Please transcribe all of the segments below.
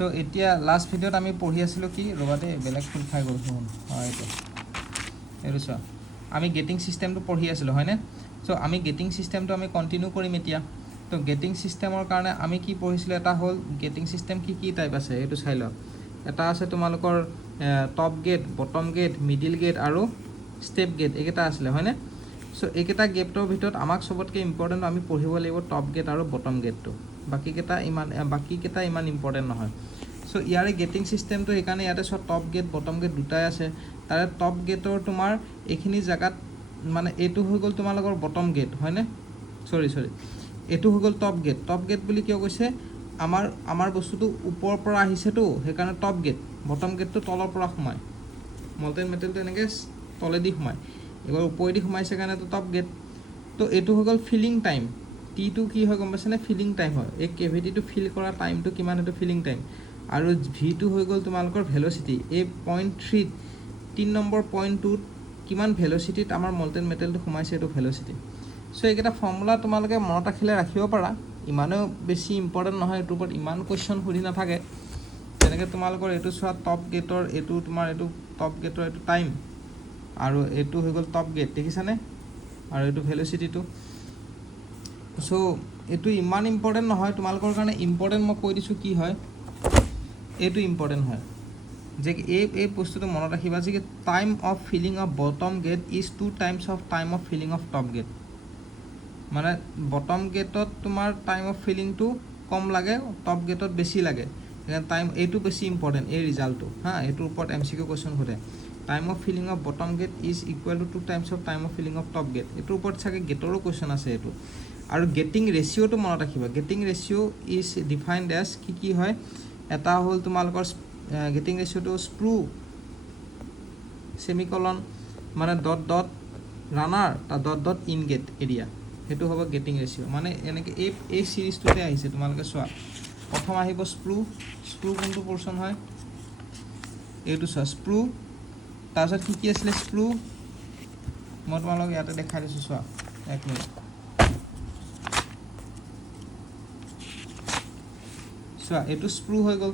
so এতিয়া last ভিডিওত আমি পঢ়ি আছিলোঁ কি ৰবাতে বেলেগ ফুল খাই গ'ল শুন হয় এইটো চোৱা আমি গেটিং সিস্টেমটো পঢ়ি আছিলোঁ হয়নে সো আমি গেটিং সিস্টেমটো আমি কন্টিনিউ কৰিম এতিয়া তো গেটিং সিস্টেমৰ কাৰণে আমি কি পঢ়িছিলোঁ এটা হ'ল গেটিং সিস্টেম কি টাইপ আছে এইটো চাই লওক এটা আছে তোমালোকৰ top gate bottom gate middle gate আৰু ষ্টেপ গেট এইকেইটা আছিলে হয়নে সো এইকেইটা গেটৰ ভিতৰত আমাক সবতকৈ ইম্পৰ্টেণ্ট আমি পঢ়িব লাগিব টপ গেট আৰু বটম গেটটো বাকীকেইটা ইমান ইম্পৰ্টেণ্ট নহয় সো ইয়াৰে গেটিং সিস্টেমটো সেইকাৰণে ইয়াতে সব টপ গেট বটম গেট দুটাই আছে তাৰে টপ গেটৰ তোমাৰ এইখিনি জায়গাত মানে এইটো হৈ গ'ল তোমালোকৰ বটম গেট হয়নে সৰি এইটো হৈ গ'ল টপ গেট বুলি কিয় কৈছে আমাৰ বস্তুটো ওপৰৰ পৰা আহিছেতো সেইকাৰণে টপ গেট বটম গেটটো তলৰ পৰা সোমায় মল্টেন মেটেলটো এনেকৈ তলেদি সোমায় এবাৰ ওপৰেদি সোমাইছে কাৰণেতো টপ গেট তো এইটো হৈ গ'ল ফিলিং টাইম টিটো কি হয় গম পাইছেনে ফিলিং টাইম হয় এই কেভিটিটো ফিল কৰা টাইমটো কিমান সেইটো ফিলিং টাইম আৰু ভিটো হৈ গ'ল তোমালোকৰ ভেল'চিটি এই পইণ্ট 3 নম্বৰ পইণ্টটোত কিমান ভেল'চিটিত আমাৰ মল্টেন মেটেলটো সোমাইছে এইটো ভেল'চিটি সো এইকেইটা ফৰ্মুলা তোমালোকে মনত ৰাখিলে ৰাখিব পাৰা ইমানেও বেছি ইম্পৰ্টেণ্ট নহয় এইটোৰ ওপৰত ইমান কুৱেশ্যন সুধি নাথাকে যেনেকৈ তোমালোকৰ এইটো চোৱা টপ গেটৰ এইটো তোমাৰ এইটো টপ গেটৰ এইটো টাইম আৰু এইটো হৈ গ'ল টপ গেট দেখিছানে আৰু এইটো ভেল'চিটিটো সো এইটো ইমান ইম্পৰ্টেণ্ট নহয় তোমালোকৰ কাৰণে ইম্পৰ্টেণ্ট মই কৈ দিছোঁ কি হয় এইটো ইম্পৰ্টেণ্ট হয় যে এই বস্তুটো মনত ৰাখিবা যে time of filling of bottom gate is 2 times of time of filling of top gate মানে বটম গেটত তোমাৰ টাইম অফ ফিলিংটো কম লাগে টপ গেটত বেছি লাগে টাইম এইটো বেছি ইম্পৰ্টেণ্ট এই ৰিজাল্টটো হা এইটোৰ ওপৰত MCQ কুৱেশ্যন সোধে time of filling of bottom gate is equal to 2 times of time of filling of top gate এইটোৰ ওপৰত চাগে গেটৰো কুৱেশ্যন আছে এইটো আৰু গেটিং ৰেচিঅ'টো মনত ৰাখিবা gating ratio' is defined as কি হয় এটা হ'ল তোমালোকৰ গেটিং ৰেচিঅ'টো স্প্ৰু সেমিকলন মানে dot runner dot in gate area সেইটো হ'ব গেটিং ৰেচিঅ' মানে এনেকৈ এই চিৰিজটোতে আহিছে তোমালোকে চোৱা প্ৰথম আহিব স্প্ৰু কোনটো পৰ্চন হয় এইটো চোৱা স্প্ৰু তাৰপিছত কি আছিলে স্প্ৰু মই তোমালোকক ইয়াতে দেখাই দিছোঁ চোৱা এক মিনিট চোৱা এইটো স্প্ৰু হৈ গ'ল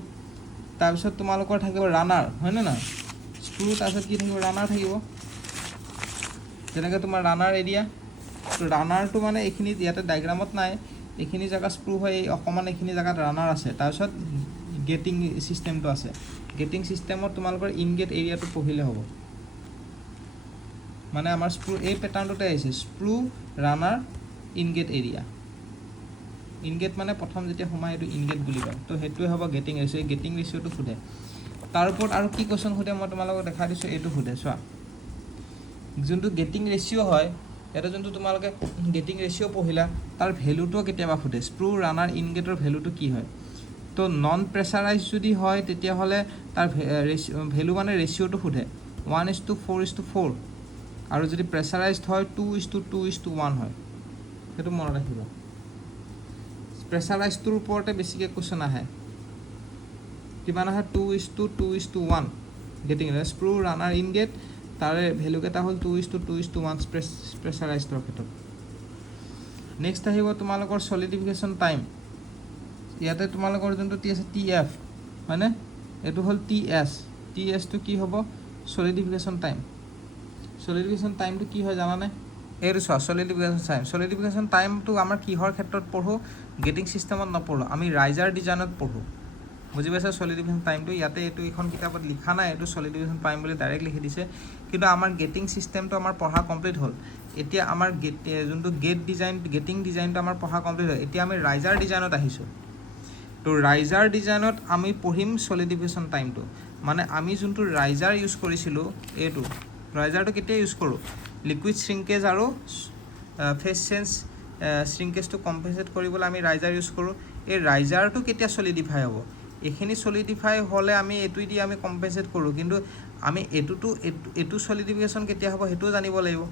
তাৰপিছত তোমালোকৰ থাকিব ৰানাৰ হয়নে নহয় স্ক্ৰু তাৰপিছত কি থাকিব ৰানাৰ থাকিব যেনেকৈ তোমাৰ ৰানাৰ এৰিয়া তো ৰানাৰটো মানে এইখিনি ইয়াতে ডায়েগ্ৰামত নাই এইখিনি জেগা স্ক্ৰু হয় এই অকণমান এইখিনি জেগাত ৰানাৰ আছে তাৰপিছত গেটিং ছিষ্টেমটো আছে গেটিং ছিষ্টেমত তোমালোকৰ ইন গেট এৰিয়াটো পঢ়িলে হ'ব মানে আমাৰ স্ক্ৰু এই পেটাৰ্ণটোতে আহিছে screw runner in gate area ingate মানে প্ৰথম যেতিয়া সোমাই এইটো ইনগেট বুলি কয় তো সেইটোৱে হ'ব গেটিং ৰেচিঅ' এই গেটিং ৰেচিঅ'টো সোধে তাৰ ওপৰত আৰু কি কুৱেশ্যন সোধে মই তোমালোকক দেখাই দিছোঁ এইটো সোধে চোৱা যোনটো গেটিং ৰেচিঅ' হয় এটা যোনটো তোমালোকে গেটিং ৰেচিঅ' পঢ়িলা তাৰ ভেলুটো কেতিয়াবা সোধে স্ক্ৰু ৰানাৰ ইনগেটৰ ভেলুটো কি হয় তো নন প্ৰেছাৰাইজ যদি হয় তেতিয়াহ'লে তাৰ ভেলু মানে ৰেচিঅ'টো সোধে 1:4:4 আৰু যদি প্ৰেছাৰাইজড হয় 2:2:1 হয় সেইটো মনত ৰাখিবা প্ৰেছাৰাইজটোৰ ওপৰতে বেছিকৈ কুৱেশ্যন আহে কিমান আহে 2:2:1 gating sprue runner in gate তাৰে ভেলুকেইটা হ'ল 2:2:1 প্ৰেছাৰাইজডৰ ক্ষেত্ৰত নেক্সট আহিব তোমালোকৰ চলিডিফিকেশ্যন টাইম ইয়াতে তোমালোকৰ যোনটো টি আছে TF হয়নে এইটো হ'ল TSটো কি হ'ব চলিডিফিকেশ্যন টাইমটো কি হয় জানানে এইটো চোৱা চলিডিফিকেশ্যন টাইমটো আমাৰ কিহৰ ক্ষেত্ৰত পঢ়োঁ গেটিং ছিষ্টেমত নপঢ়োঁ আমি ৰাইজাৰ ডিজাইনত পঢ়োঁ বুজি পাইছা চলিডিফিকেশ্যন টাইমটো ইয়াতে এইটো এইখন কিতাপত লিখা নাই এইটো চলিডিফিকেশ্যন টাইম বুলি ডাইৰেক্ট লিখি দিছে কিন্তু আমাৰ গেটিং ছিষ্টেমটো আমাৰ পঢ়া কমপ্লিট হ'ল এতিয়া আমাৰ যোনটো গেটিং ডিজাইনটো আমাৰ পঢ়া কমপ্লিট হ'ল এতিয়া আমি ৰাইজাৰ ডিজাইনত আহিছোঁ তো ৰাইজাৰ ডিজাইনত আমি পঢ়িম চলিডিফিকেশ্যন টাইমটো মানে আমি যোনটো ৰাইজাৰ ইউজ কৰিছিলোঁ এইটো ৰাইজাৰটো কেতিয়া ইউজ কৰোঁ লিকুইড শ্ৰিংকেজ আৰু ফেজ চেঞ্জ শ্ৰিংকেজটো কম্পেনচেট কৰিবলৈ আমি ৰাইজাৰ ইউজ কৰোঁ এই ৰাইজাৰটো কেতিয়া চলিডিফাই হ'ব এইখিনি চলিডিফাই হ'লে আমি এইটোৱেদি আমি কম্পেনচেট কৰোঁ কিন্তু আমি এইটো চলিডিফিকেশ্যন কেতিয়া হ'ব সেইটোও জানিব লাগিব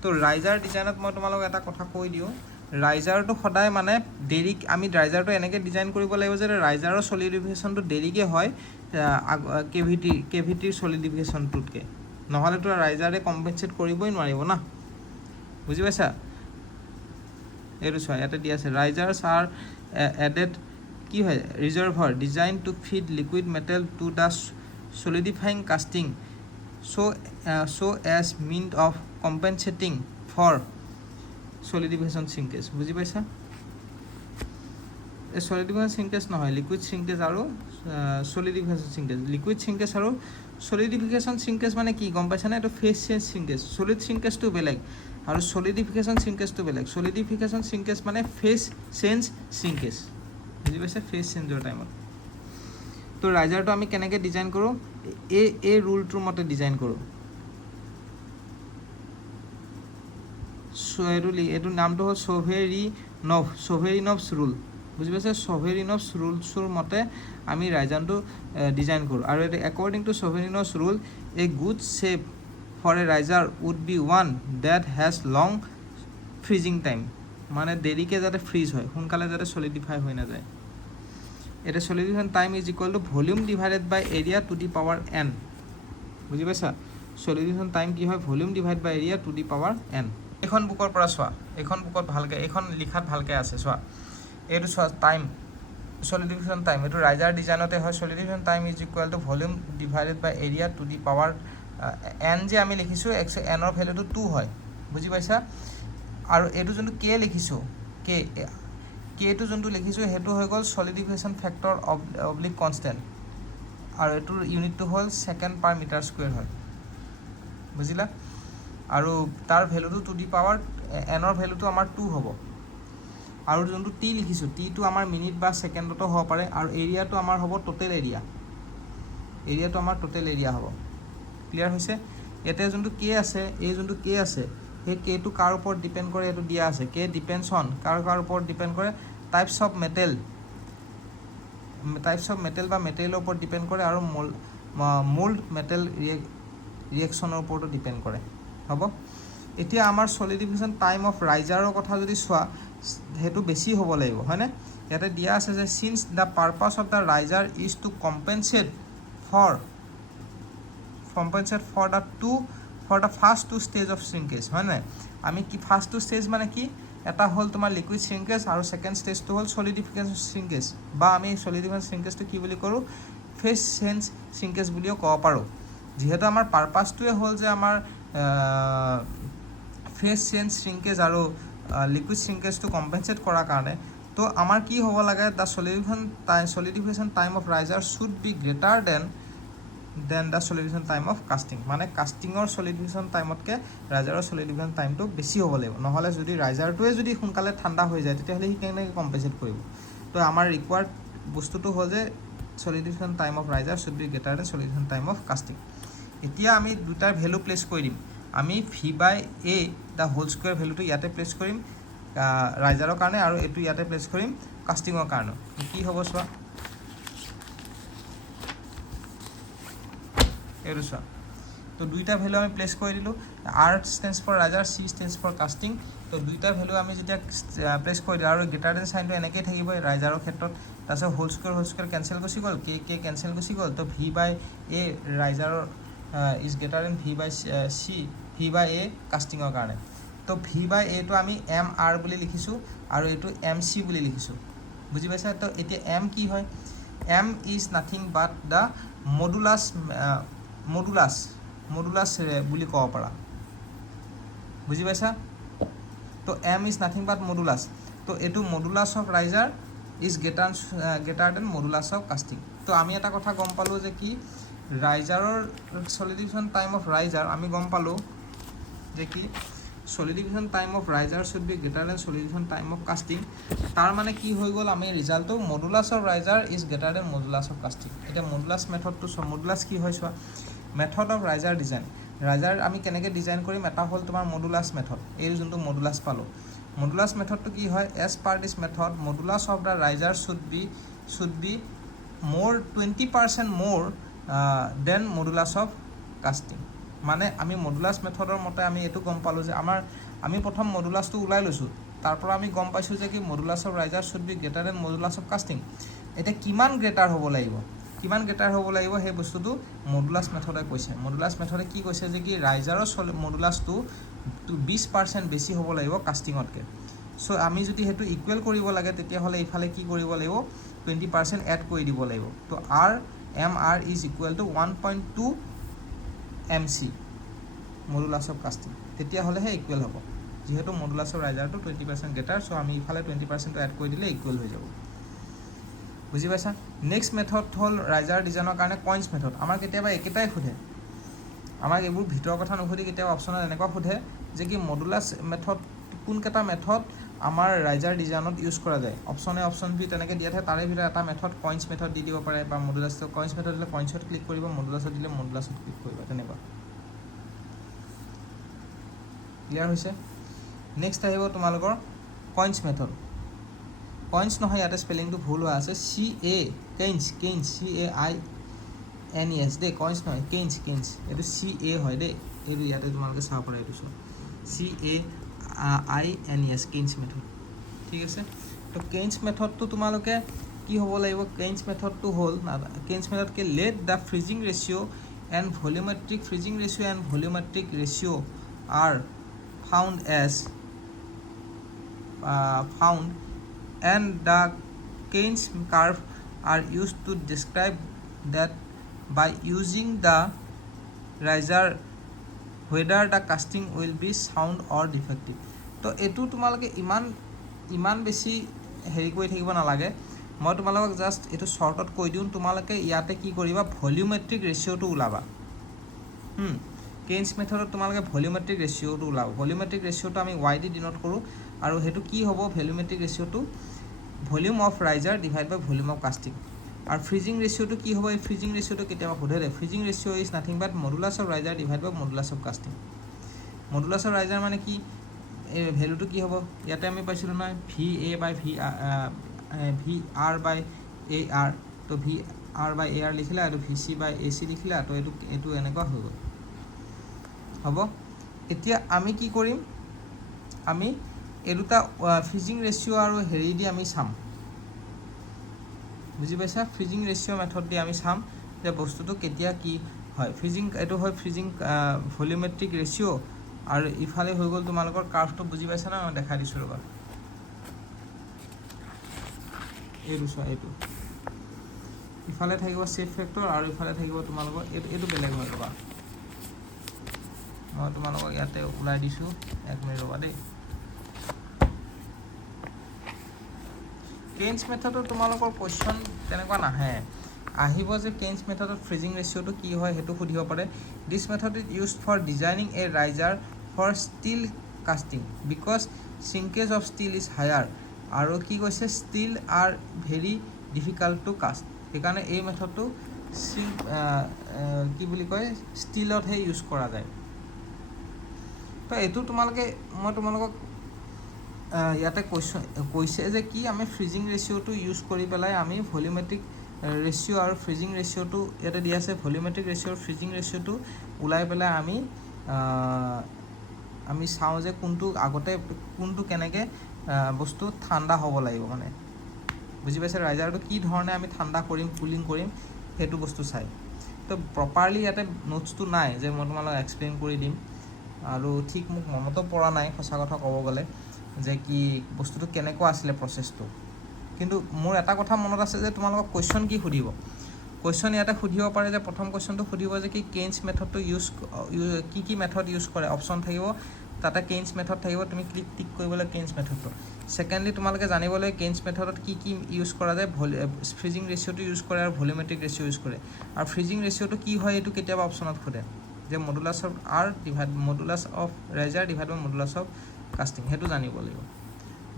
তো ৰাইজাৰ ডিজাইনত মই তোমালোকক এটা কথা কৈ দিওঁ ৰাইজাৰটো সদায় মানে আমি ৰাইজাৰটো এনেকৈ ডিজাইন কৰিব লাগিব যে ৰাইজাৰৰ চলিডিফিকেশ্যনটো দেৰিকৈ হয় কেভিটিৰ চলিডিফিকেশ্যনটোতকৈ নহ'লেতো ৰাইজাৰে কম্পেনচেট কৰিবই নোৱাৰিব না বুজি পাইছা এইটো চোৱা ইয়াতে দিয়া আছে ৰাইজাৰ্ছ আৰ এডেড কি হয় reservoir design to feed liquid metal to the solidifying casting so as means of compensating for solidification shrinkage বুজি পাইছা এই solidification shrinkage নহয় liquid shrinkage আৰু solidification shrinkage liquid shrinkage আৰু solidification shrinkage মানে কি গম পাইছা না এটো phase change shrinkage solid shrinkage টো বেলেগ আৰু solidification shrinkage টো বেলেগ solidification shrinkage মানে phase change shrinkage বুজি পাইছা phase change ৰ টাইমত তো ৰাইজাৰটো আমি কেনেকৈ ডিজাইন কৰোঁ এই ৰুলটোৰ মতে ডিজাইন কৰোঁ এইটো নামটো হ'ল সোভেৰিনভছ ৰুল বুজি পাইছে সোভেৰিনভছ ৰুলছৰ মতে আমি ৰাইজাৰটো ডিজাইন কৰোঁ আৰু according to Chvorinov's rule a good shape for a riser would be one that has long freezing time মানে দেৰিকৈ যাতে ফ্ৰিজ হয় সোনকালে যাতে চলিডিফাই হৈ নাযায় এটা solidification time is equal to volume divided by area to the power n বুঝি পাইছা সলিডিফিকেশন টাইম কি হয় volume divide by area to the power n এখন বুকৰ পৰা চোৱা এখন বুকত ভালকে এখন লিখাত ভালকে আছে চোৱা এইটো চোৱা টাইম সলিডিফিকেশন টাইম এইটো ৰাইজাৰ ডিজাইনতে হয় solidification time is equal to volume divided by area to the power n যে আমি লিখিছো n ৰ ভ্যালুটো 2 হয় বুজি পাইছা আৰু এইটো যোনটো k লিখিছো k টো যোনটো লিখিছো হেতু হৈ গল সলিডিফিকেশন ফ্যাক্টৰ অবলিক কনস্ট্যান্ট আৰু এটোৰ ইউনিটটো হ'ল সেকেন্ড পাৰ মিটাৰ স্কয়াৰ হয় বুজিলা আৰু তাৰ ভ্যালুটো টু দি পাওয়াৰ n ৰ ভ্যালুটো আমাৰ 2 হ'ব আৰু যোনটো t লিখিছো t টো আমাৰ মিনিট বা সেকেন্ডটো হ'ব পাৰে আৰু এৰিয়াটো আমাৰ হ'ব টোটাল এৰিয়াটো আমাৰ টোটাল এৰিয়া হ'ব ক্লিয়াৰ হৈছে এতে যোনটো k আছে এই যোনটো k আছে এই k টো কাৰ ওপৰত ডিপেন্ড কৰে এটো দিয়া আছে k ডিপেন্ডস অন কাৰ ওপৰত ডিপেন্ড কৰে টাইপস অফ মেটেল বা মেটেলৰ ওপৰত ডিপেন্ড কৰে আৰু মোল্ড মেটেল ৰিএকচনৰ ওপৰত ডিপেন্ড কৰে হ'ব এতিয়া আমাৰ সলিডিফিকেশন টাইম অফ ৰাইজাৰৰ কথা যদি চোৱা হেতু বেছি হ'ব লাগিব হয়নে ইয়াতে দিয়া আছে যে since the purpose of the riser is to compensate for the first two stage of shrinkage হয় না আমি কি ফার্স্ট টু স্টেজ মানে কি এটা হল তোমাৰ লিকুইড শ্ৰিঙ্কেজ আৰু সেকেন্ড স্টেজটো হল সলিডিফিকেশন শ্ৰিঙ্কেজ বা আমি সলিডিফিকেশন শ্ৰিঙ্কেজটো কি বুলি কৰো ফেজ চেঞ্জ শ্ৰিঙ্কেজ বুলিও কব পাৰো যেহেতু আমাৰ পাৰপাসটোৱে হল যে আমাৰ ফেজ চেঞ্জ শ্ৰিঙ্কেজ আৰু লিকুইড শ্ৰিঙ্কেজটো কম্পেনসেট কৰাৰ কাৰণে তো আমাৰ কি হ'ব লাগে the solidification time of riser should be greater than the solidification time of casting মানে কাস্টিংৰ সলিডিফিকেশন টাইমতকে ৰাইজাৰৰ সলিডিফিকেশন টাইমটো বেছি হ'ব লাগিব নহলে যদি ৰাইজাৰটোৱে যদি সোনকালে ঠাণ্ডা হৈ যায় তেতিয়া হলে হি কেনেকৈ কম্পেনসেট কৰিব তো আমাৰ ৰিকোয়াৰ্ড বস্তুটো হ'ল যে solidification time of riser should be greater then solidification time of casting এতিয়া আমি দুটাৰ ভ্যালু প্লেস কৰি দিম আমি v/a দা হোল স্কয়াৰ ভ্যালুটো ইয়াতে প্লেস কৰিম ৰাইজাৰৰ কাৰণে আৰু এটো ইয়াতে প্লেস কৰিম কাস্টিংৰ কাৰণে কি হ'ব চোৱা এৰুসা তো দুইটা ভ্যালু আমি প্লেস কৰি দিলো r stands for riser c stands for casting তো দুইটা ভ্যালু আমি যেতিয়া প্লেস কৰি দিলো আৰু গ্ৰেটাৰ দেন সাইনটো এনেকৈ থাকিব ৰাইজাৰৰ ক্ষেত্ৰত তাছে হোল স্কয়াৰ ক্যান্সেল গুছি গল k ক্যান্সেল গুছি গল তো v/a ৰাইজাৰৰ ইজ গ্ৰেটাৰ দেন v/a কাস্টিংৰ কাৰণে তো v/a টো আমি mr বুলি লিখিছো আৰু এটো mc বুলি লিখিছো বুজি পাইছা তো এতিয়া m কি হয় m is nothing but the modulus বুলি কব পাৰা বুজি পাইছা তো m is nothing but modulus তো এটো modulus of riser is greater than modulus of casting তো আমি এটা কথা গম পালো যে কি ৰাইজাৰৰ সলিডিফিকেশন টাইম অফ ৰাইজাৰ আমি গম পালো যে কি solidification time of riser should be greater then solidification time of casting তাৰ মানে কি হৈ গল আমি ৰিজাল্টটো modulus of riser is greater then modulus of casting এটা মডুলাস মেথডটো মডুলাস কি হয় চোৱা method of riser design riser আমি কেনেকৈ ডিজাইন কৰিম এটা হল তোমাৰ মডুলাস মেথড এই যোনটো মডুলাস পালো মডুলাস মেথডটো কি হয় as per this method modulus of the riser should be more 20% more than modulus of casting মানে আমি মডুলাস মেথডৰ মতে আমি এটো গম পালো যে আমি প্ৰথম মডুলাসটো উলাই লৈছো তাৰপৰ আমি গম পাইছো যে কি modulus of riser should be greater then modulus of casting এটা কিমান গ্ৰেটাৰ হ'ব লাগিব সেই বস্তুটো মডুলাস মেথডে কৈছে মডুলাস মেথডে কি কৈছে যে কি ৰাইজাৰৰ মডুলাসটো 20% বেছি হ'ব লাগিব কাস্টিংতকে সো আমি যদি হেতু ইকুৱেল কৰিব লাগে তেতিয়া হলে ইফালে কি কৰিব লাগিব 20% এড কৰি দিব লাগিব তো RMR is equal two 1.2 MC modulus of casting তেতিয়া হলে হে ইকুৱেল হ'ব যেহেতু মডুলাছ অফ ৰাইজাৰটো 20% গ্ৰেটাৰ সো আমি ইফালে 20% এড কৰি দিলে ইকুৱেল হৈ যাব বুজি পাইছা নেক্সট মেথড হল ৰাইজাৰ ডিজাইনৰ কাৰণে কইন্স মেথড আমাৰ কেতিয়াবা একেটাই খুধে আমাক এইবোৰ ভিতৰৰ কথা নুখুধি কেতিয়াবা অপচনত এনেকুৱা খুধে যে কি মডুলাছ মেথড কোনকেইটা মেথড আমাৰ ৰাইজাৰ ডিজাইনত ইউজ কৰা যায় অপচন বি তেনেকৈ দিয়া থাকে তাৰে ভিতৰত এটা মেথড কইন্স মেথড দি দিব পাৰে বা মডুলাছ কইন্স মেথড দিলে কইন্সত ক্লিক কৰিব মডুলাছত দিলে মডুলাছত ক্লিক কৰিব তেনেকুৱা ক্লিয়াৰ হৈছে নেক্সট আহিব তোমালোকৰ কইন্স মেথড কইন্স নহয় ইয়াতে স্পেলিংটো ভুল হোৱা আছে কেইন্স CAINES দে কইন্স নহয় কেইন্স এইটো CA হয় দে এইটো ইয়াতে তোমালোকে চাব পাৰা এইটো CAINES কেইন্স মেথড ঠিক আছে তো কেইন্স মেথডটো তোমালোকে কি হ'ব লাগিব কেইন্স মেথডটো হ'ল কেইন্স মেথডকে let the freezing ratio' and volumetric ratio' are found and the Keynes curve are used to describe that by using the riser whether the casting will be sound or defective তো এটো তোমালোকে ইমান বেছি হেৰি কৰি থাকিব নালাগে মই তোমালোকক জাস্ট এটো শৰ্টত কৈ দিওঁ তোমালোকে ইয়াতে কি কৰিবা ভলিউমেট্ৰিক ৰেচিঅ'টো ওলাবা কেইন্স মেথডত তোমালোকে ভলিউমেট্ৰিক ৰেচিঅ'টো ওলাব ভলিউমেট্ৰিক ৰেচিঅ'টো আমি y দি ডিনোট কৰোঁ আৰু হেতু কি হ'ব ভলিউমেট্ৰিক ৰেচিঅ'টো volume of riser divide by volume of casting আৰু ফ্ৰিজিং ৰেচিঅ'টো কি হ'ব এই ফ্ৰিজিং ৰেচিঅ'টো কেতিয়াবা সোধে the freezing ratio' is nothing but modulus of riser divide by modulus of casting modulus of riser মানে কি এই ভ্যালুটো কি হ'ব ইয়াতে আমি পাইছিলোঁ নহয় VA বাই VR বাই AR তো VR বাই AR লিখিলা আৰু VC বাই AC লিখিলা তো এইটো এনেকুৱা হৈ গ'ল হ'ব এতিয়া আমি কি কৰিম আমি এই দুটা ফ্ৰিজিং ৰেচিঅ' আৰু হেৰি দি আমি চাম বুজি পাইছা ফ্ৰিজিং ৰেচিঅ' মেথড দি আমি চাম যে বস্তুটো কেতিয়া কি হয় ফ্ৰিজিং এইটো হয় ফ্ৰিজিং ভলিউমেট্ৰিক ৰেচিঅ' আৰু ইফালে হৈ গ'ল তোমালোকৰ কাৰ্ভটো বুজি পাইছা না মই দেখাই দিছোঁ ৰবা এইটো ইফালে থাকিব ছেফ ফেক্টৰ আৰু ইফালে থাকিব তোমালোকৰ এইটো বেলেগ হয় ৰবা মই তোমালোকক ইয়াতে ওলাই দিছোঁ 1 মিনিট ৰবা দেই কেইন্স মেথডত তোমালোকৰ কোৱেশ্চন তেনেকুৱা নাহে আহিব যে কেইন্স মেথডত ফ্ৰিজিং ৰেচিঅ'টো কি হয় হেতু সুধিব পাৰে this method is used for designing a riser for steel casting because shrinkage of steel is higher আৰু কি কৈছে steel are very difficult to cast সেইকাৰণে এই মেথডটো কি বুলি কয় ষ্টিলতহে ইউজ কৰা যায় তো এইটো মই তোমালোকক ইয়াতে কৈছে যে কি আমি ফ্ৰিজিং ৰেচিঅ'টো ইউজ কৰি পেলাই আমি ভলিউমেট্ৰিক ৰেচিঅ' আৰু ফ্ৰিজিং ৰেচিঅ'টো ইয়াতে দিয়া আছে ভলিউমেট্ৰিক ৰেচিঅ' ফ্ৰিজিং ৰেচিঅ'টো ওলাই পেলাই আমি চাওঁ যে কোনটো কেনেকৈ বস্তু ঠাণ্ডা হ'ব লাগিব মানে বুজি পাইছে ৰাইজাৰটো কি ধৰণে আমি ঠাণ্ডা কৰিম কুলিং কৰিম সেইটো বস্তু চাই তো প্ৰপাৰলি ইয়াতে নোটছটো নাই যে মই তোমালোকক এক্সপ্লেইন কৰি দিম আৰু ঠিক মোক মনতো পৰা নাই সঁচা কথা ক'ব গ'লে যে কি বস্তুটো কেনেকুৱা আছিলে প্ৰচেছটো কিন্তু মোৰ এটা কথা মনত আছে যে তোমালোকক কোৱেশ্চন কি সুধিব কোৱেশ্চন ইয়াতে সুধিব পাৰে যে প্ৰথম কোৱেশ্চনটো সুধিব যে কি কেইন্স মেথডটো কি মেথড ইউজ কৰে অপশ্যন থাকিব তাতে কেইন্স মেথড থাকিব তুমি টিক কৰিবলৈ কেইন্স মেথডটো সেকেন্ডলি তোমালোকে জানিবলৈ কেইন্স মেথডত কি ইউজ কৰা যায় ফ্ৰিজিং ৰেচিঅ'টো ইউজ কৰে আৰু ভলিউমেট্ৰিক ৰেচিঅ' ইউজ কৰে আৰু ফ্ৰিজিং ৰেচিঅ'টো কি হয় এইটো কেতিয়াবা অপশ্যনত সোধে যে modulus of modulus of riser divide by modulus of casting সেইটো জানিব লাগিব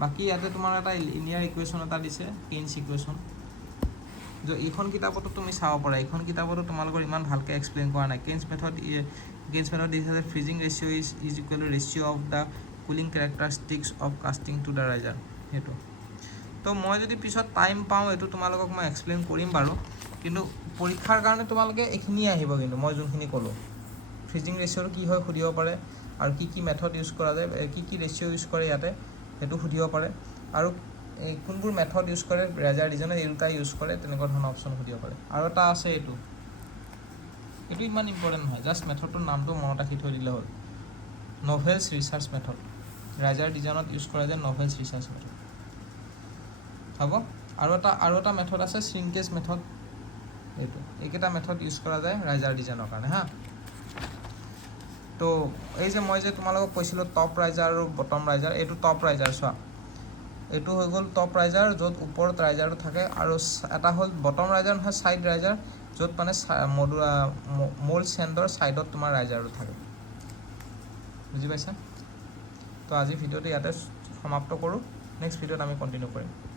বাকি ইয়াতে তোমাৰ এটা লিনিয়াৰ ইকুৱেশ্যন এটা দিছে কেইন্স ইকুৱেশ্যন যে এইখন কিতাপতো তুমি চাব পাৰা এইখন কিতাপতো তোমালোকৰ ইমান ভালকৈ এক্সপ্লেইন কৰা নাই কেইন্স মেথড দিছে যে freezing ratio' is equal two ratio' of the cooling characteristics of casting to the riser সেইটো তো মই যদি পিছত টাইম পাওঁ এইটো তোমালোকক মই এক্সপ্লেইন কৰিম বাৰু কিন্তু পৰীক্ষাৰ কাৰণে তোমালোকে এইখিনিয়ে আহিব কিন্তু মই যোনখিনি ক'লোঁ ফ্ৰিজিং ৰেচিঅ'টো কি হয় সুধিব পাৰে আৰু কি মেথড ইউজ কৰা যায় কি ৰেচিঅ' ইউজ কৰে ইয়াতে সেইটো সুধিব পাৰে আৰু কোনবোৰ মেথড ইউজ কৰে ৰাইজাৰ ডিজাইনত এই দুটা ইউজ কৰে তেনেকুৱা ধৰণৰ অপশ্যন সুধিব পাৰে আৰু এটা আছে এইটো ইমান ইম্পৰ্টেণ্ট নহয় জাষ্ট মেথডটোৰ নামটো মনত ৰাখি থৈ দিলে হ'ল নভেলছ ৰিচাৰ্চ মেথড ৰাইজাৰ ডিজাইনত ইউজ কৰা যায় নভেলছ ৰিচাৰ্জ মেথড হ'ব আৰু এটা মেথড আছে শ্ৰিংকেজ মেথড এইকেইটা মেথড ইউজ কৰা যায় ৰাইজাৰ ডিজাইনৰ কাৰণে হা তো এই যে মই যে তোমালোকক কৈছিলোঁ টপ ৰাইজাৰ আৰু বটম ৰাইজাৰ এইটো টপ ৰাইজাৰ চোৱা এইটো হৈ গ'ল টপ ৰাইজাৰ য'ত ওপৰত ৰাইজাৰটো থাকে আৰু এটা হ'ল বটম ৰাইজাৰ নহয় ছাইড ৰাইজাৰ য'ত মানে মূল চেণ্ডৰ ছাইডত তোমাৰ ৰাইজাৰটো থাকে বুজি পাইছা তো আজি ভিডিঅ'টো ইয়াতে সমাপ্ত কৰোঁ নেক্সট ভিডিঅ'ত আমি কণ্টিনিউ কৰিম